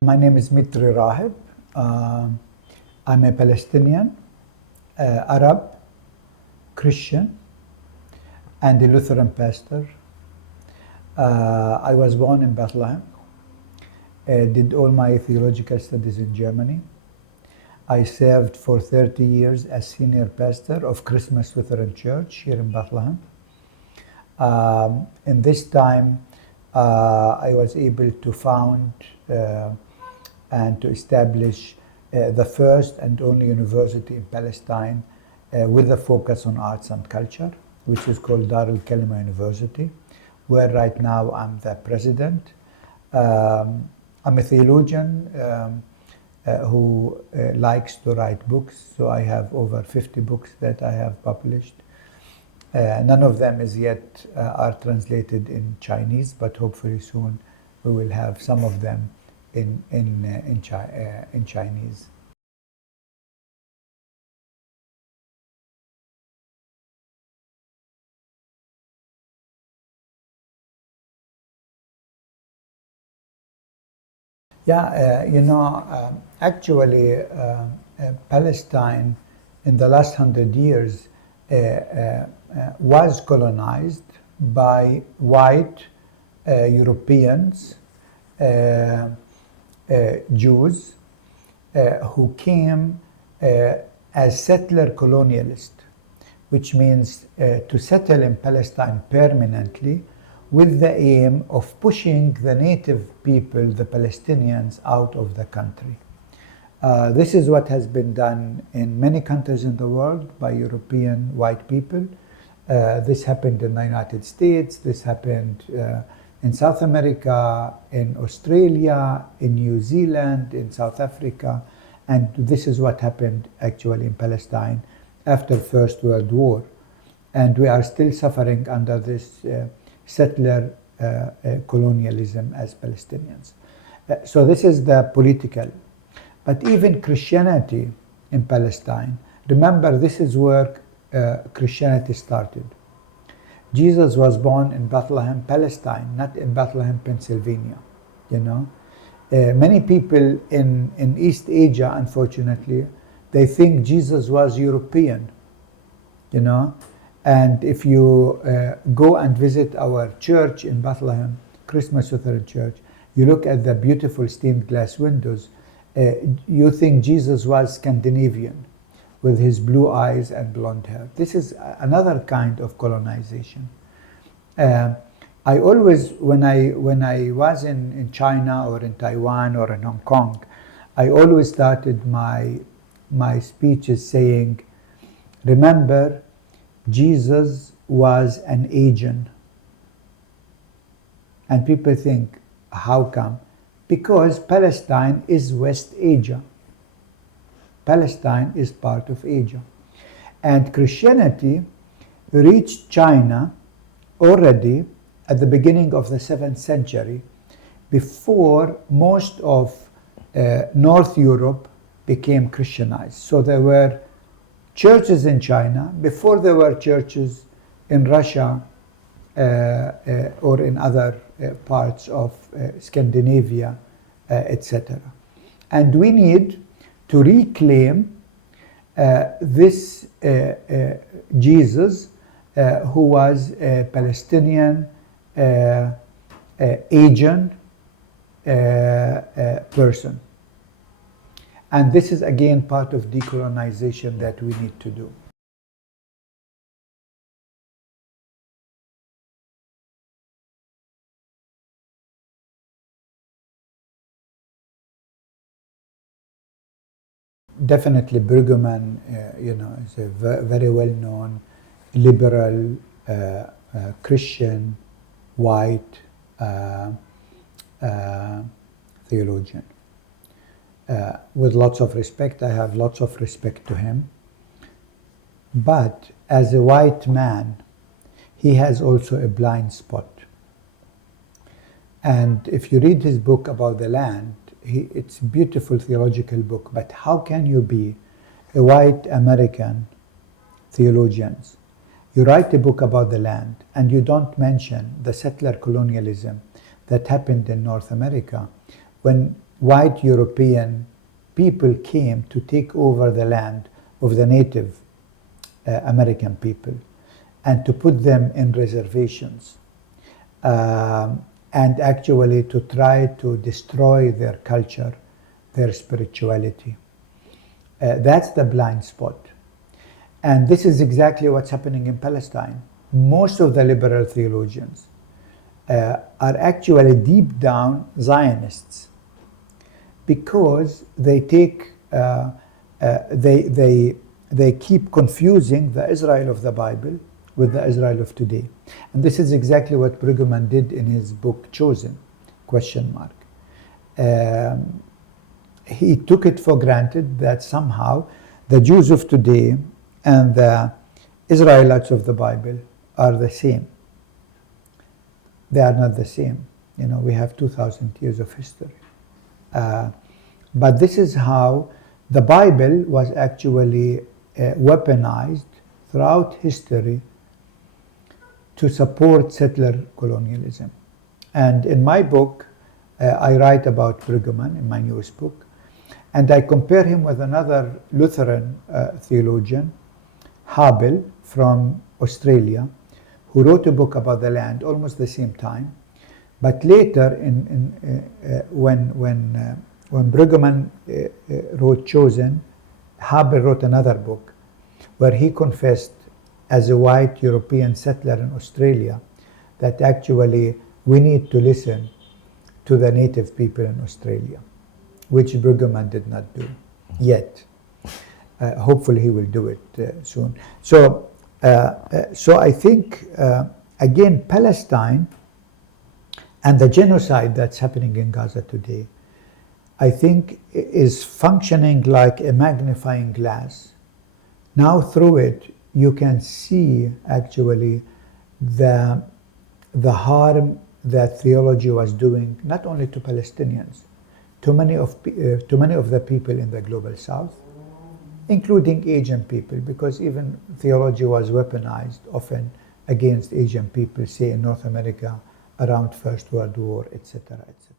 My name is Mitri Raheb. I'm a Palestinian, Arab, Christian, and a Lutheran pastor. I was born in Bethlehem, did all my theological studies in Germany. I served for 30 years as senior pastor of Christmas Lutheran Church here in Bethlehem. In this time, I was able to found and to establish the first and only university in Palestine with a focus on arts and culture, which is called al-Kalima University, where right now I'm the president. I'm a theologian who likes to write books, so I have over 50 books that I have published. None of them as yet are translated in Chinese, but hopefully soon we will have some of them in Chinese. Actually, Palestine in the last 100 years was colonized by white Europeans, Jews, who came as settler colonialists, which means to settle in Palestine permanently with the aim of pushing the native people, the Palestinians, out of the country. This is what has been done in many countries in the world by European white people. This happened in the United States, this happened in South America, in Australia, in New Zealand, in South Africa, and this is what happened actually in Palestine after the First World War. And we are still suffering under this settler colonialism as Palestinians. So this is the political. But even Christianity in Palestine, remember this is where Christianity started. Jesus was born in Bethlehem, Palestine, not in Bethlehem, Pennsylvania. Many people in East Asia, unfortunately, they think Jesus was European, And if you go and visit our church in Bethlehem, Christmas Lutheran Church, you look at the beautiful stained glass windows, you think Jesus was Scandinavian with his blue eyes and blonde hair. This is another kind of colonization. I always, when I was in China or in Taiwan or in Hong Kong, I always started my speeches saying, remember, Jesus was an Asian. And people think, how come? Because Palestine is West Asia. Palestine is part of Asia. And Christianity reached China already at the beginning of the 7th century, before most of North Europe became Christianized. So there were churches in China before there were churches in Russia or in other parts of Scandinavia, etc. And we need to reclaim this Jesus who was a Palestinian, Asian person. And this is again part of decolonization that we need to do. Definitely Brueggemann, is a very well-known liberal Christian white theologian. With lots of respect, I have lots of respect to him. But as a white man, he has also a blind spot. And if you read his book about the land, it's a beautiful theological book, but how can you be a white American theologian? You write a book about the land and you don't mention the settler colonialism that happened in North America when white European people came to take over the land of the Native American people and to put them in reservations and actually to try to destroy their culture, their spirituality. That's the blind spot. And this is exactly what's happening in Palestine. Most of the liberal theologians are actually deep down Zionists because they take they keep confusing the Israel of the Bible with the Israel of today. And this is exactly what Brueggemann did in his book Chosen, ? He took it for granted that somehow the Jews of today and the Israelites of the Bible are the same. They are not the same. We have 2,000 years of history. But this is how the Bible was actually weaponized throughout history to support settler colonialism. And in my book, I write about Brueggemann in my newest book, and I compare him with another Lutheran theologian, Habel from Australia, who wrote a book about the land almost the same time. But later, when Brueggemann wrote Chosen, Habel wrote another book where he confessed as a white European settler in Australia that actually we need to listen to the native people in Australia, which Brueggemann did not do yet. Hopefully he will do it soon. So I think, again, Palestine and the genocide that's happening in Gaza today, I think is functioning like a magnifying glass. Now through it, you can see actually the harm that theology was doing, not only to Palestinians, to many of the people in the global south, including Asian people, because even theology was weaponized often against Asian people, say in North America around First World War, etc., etc.